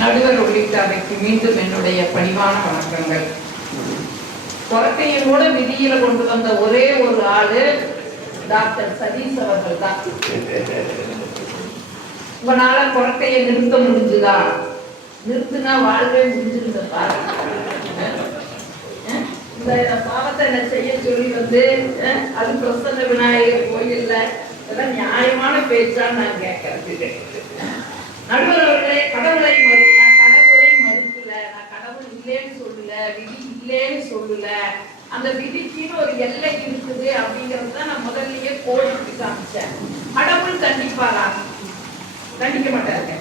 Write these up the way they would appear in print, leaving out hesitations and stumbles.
நடுவர் உள்ளிட்ட அவைக்கு மீண்டும் என்னுடைய பணிவான வணக்கங்கள். கொரட்டையோட விதியில கொண்டு வந்த ஒரே ஒரு ஆளு டாக்டர் சதீஷ் அவர்கள் தான். உங்களால கொரட்டையை நிறுத்த முடிஞ்சுதா? நிறுத்தினா வாழ்வே முடிஞ்சிருந்த பாருங்க. இந்த பாவத்தை என்ன செய்ய சொல்லி வந்து அது பிரசன்ன விநாயகர் கோயில்ல இதெல்லாம் நியாயமான பேச்சான்னு நான் கேட்கறது. நடுவர் அவர்களே, கடவுளை மறுக்கல, நான் கடவுள் இல்லைன்னு சொல்லல, விதி இல்லைன்னு சொல்லல. அந்த விதிக்குன்னு ஒரு எல்லை இருக்குது அப்படிங்கிறது தான் நான் முதல்லயே கோடிட்டு காமிச்சேன். கடவுள் தண்டிப்பாரா? தண்டிக்க மாட்டாரு.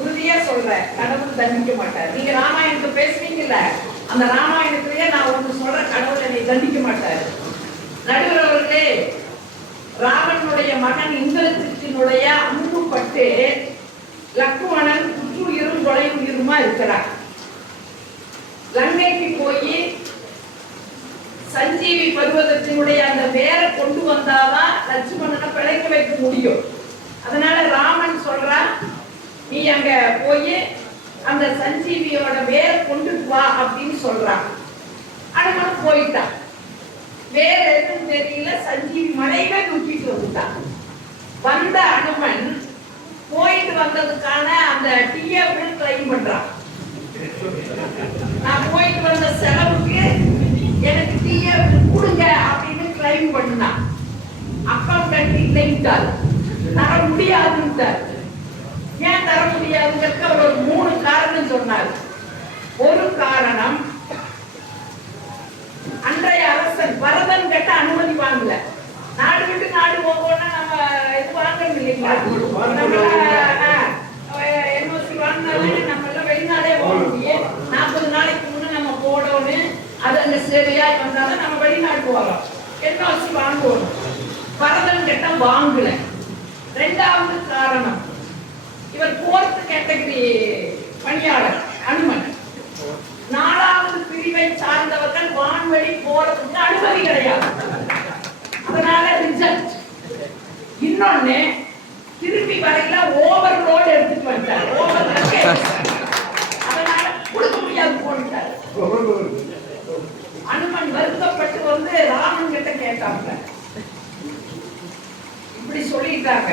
உறுதியா சொல்றேன், கடவுள் தண்டிக்க மாட்டார். நீங்க ராமாயணத்தை பேசுறீங்கல்ல, அந்த ராமாயணத்திலேயே நான் ஒன்று சொல்றேன், கடவுள் என்னை தண்டிக்க மாட்டாரு. நடுவர் அவர்களே, ராவனுடைய மகன் இந்திரஜித்தினுடைய அம்புப்பட்டு லக்குவணன் குற்றுயிரும் கொலையுயிருமா இருக்கிறார். லங்கைக்கு போய் சஞ்சீவி பருவதத்தினுடைய அந்த வேரை கொண்டு வந்தாதான் லட்சுமணனை பிழைக்க வைக்க முடியும். அதனால ராமன் சொல்றான், நீ அங்க போய் அந்த சஞ்சீவியோட வேரை கொண்டு வா அப்படின்னு சொல்றான். அனுமன் போயிட்டான். வேற எதுவும் தெரியல, சஞ்சீவி மலையில தூக்கிட்டு வந்துட்டான். வந்த அனுமன் போயிட்டு வந்ததுக்கான அந்த டிஎஃப் கிளைம் பண்றான். நான் போயிட்டு வந்த செலவுக்கு எனக்கு டிஎஃப் கொடுங்க அப்படின்னு கிளைம் பண்ணான். அக்கௌண்டன்ட் இல்லைன்ட்டார், தர முடியாதுன்ட்டார். ஏன் தர முடியாதுங்கிறதுக்கு அவர் ஒரு 3 காரணம் சொன்னார். ஒரு காரணம், அன்றைய அரசன் பரதன் கிட்ட அனுமதி வாங்கல. நாடு விட்டு நாடு போகணும்னா நம்ம இது வாங்கணும் இல்லைங்களா? என்ஓசி வாங்கினாலே நம்ம எல்லாம் வெளிநாடே போக முடியும். 40 நாளைக்கு முன்ன நம்ம போடணும். அது அங்க சரியா வந்தாலும் நம்ம வெளிநாடு போகிறோம், என்ஓசி வாங்குவோம். பரதன் கிட்ட வாங்கல. 2வது காரணம், இவர் 4th கேட்டகரி பணியாளர் அனுமன். 4வது பிரிவை சார்ந்தவர்கள் வான்வழி போறதுக்கு அனுமதி கிடையாது. அதனால ரிஜெக்ட். இன்னொன்னு, திருப்பி வரையில ஓவர்லோட் எடுத்துட்டு வந்தார். அதனால கொடுக்க முடியாது போட்டார். அனுமன் வருத்தப்பட்டு வந்து ராமன் கிட்ட கேட்டாங்க. இப்படி சொல்லிட்டாங்க.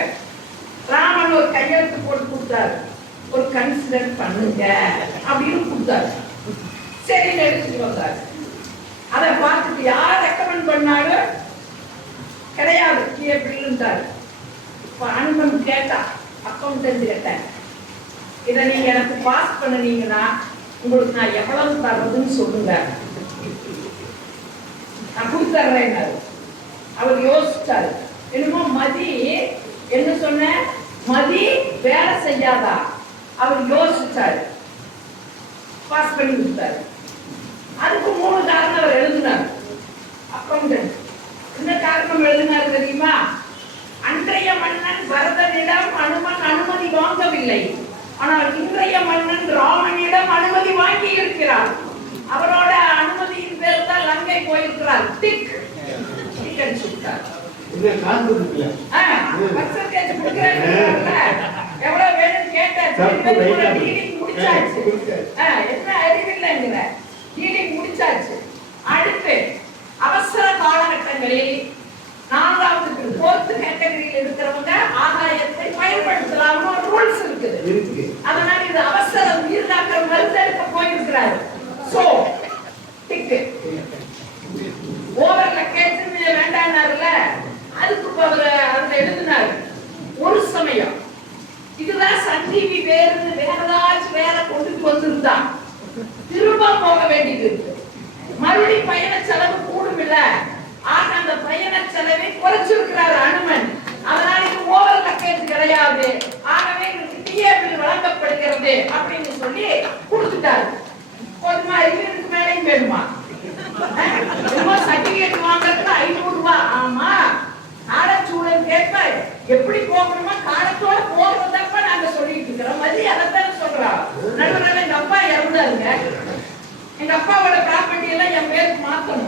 ராமன் ஒரு கையெழுத்து போட்டு கொடுத்தாரு, ஒரு கன்சிடர் பண்ணுங்க அப்படின்னு கொடுத்தாரு. சரி எடுத்துட்டு வந்தாரு. அதை பார்த்துட்டு யார் ரெக்கமெண்ட் பண்ணாரு? கிடையாது, எப்படின்ட்டாரு. இப்ப அனுமன் கேட்டா, அக்கௌண்டன்ட் கேட்டேன், இதை நீங்க எனக்கு பாஸ் பண்ணீங்கன்னா உங்களுக்கு நான் எவ்வளவு தர்றதுன்னு சொல்லுங்க, நான் கொடுத்துறேன். அவர் யோசிச்சாரு. என்னமோ மதி என்ன சொன்ன, மதி வேலை செய்யாதா? அவர் யோசிச்சாரு, பாஸ் பண்ணி கொடுத்தாரு. அதுக்கு 3 காரணம் அவர் எழுதினார். அக்கௌண்டன்ட் என்ன காரணம் எழுதினார் தெரியுமா? அன்றைய மன்னன் பரதனிடம் அனுமன் அனுமதி வாங்கவில்லை, ஆனால் இன்றைய மன்னன் ராமனிடம் அனுமதி வாங்கி இருக்கிறார். அவரோட அனுமதியின் பேர் தான் லங்கை போயிருக்கிறார். டிக் டிக்கெட் சுட்டார். எவ்வளவு வேணும்னு கேட்டாச்சு. முடிச்சாச்சு. என்ன அறிவில்லைங்கிற டீலிங் முடிச்சாச்சு. அடுத்து அவசர காலகட்டங்களில் 4வது 4th கேட்டகரியில் இருக்கிறவங்க ஆதாயத்தை பயன்படுத்தலாம்னு ஒரு ரூல்ஸ் இருக்குது. அதனால இது அவசர உயிர்காக்கிற மருந்தெடுக்க போயிருக்கிறாரு. சோ டிக்கு ஓவர் லக்கேஜ் வேண்டாம்னாருல, அதுக்கு அவர் அதுல எழுதினாரு. ஒரு சமயம் இதுதான் சஞ்சீவி வேற ஏதாச்சும் வேற கொண்டு வந்திருந்தா திரும்ப போக வேண்டியது இருக்கு. மறுபடி பயண செலவு கூடும் இல்ல. ஆக அந்த பயண செலவை குறைச்சிருக்கிறார் அனுமன். அதனால இது ஓவர் லக்கேஜ் கிடையாது. ஆகவே இதுக்கு டிஏபில் வழங்கப்படுகிறது அப்படின்னு சொல்லி கொடுத்துட்டாரு. போதுமா? இதுக்கு மேலேயும் வேணுமா? சர்டிபிகேட் வாங்கறதுக்கு 500 ரூபாய். ஆமா, காலச்சூழல் கேட்ப எப்படி போகணுமா காலத்தோட போகிறதப்ப நாங்க சொல்லிட்டு இருக்கிறோம். மதி அதைத்தான் சொல்றோம். நடுவில் எங்க அப்பா இறந்தாருங்க. எங்க அப்பாவோட ப்ராப்பர்ட்டி எல்லாம் என் பேருக்கு மாத்தணும்.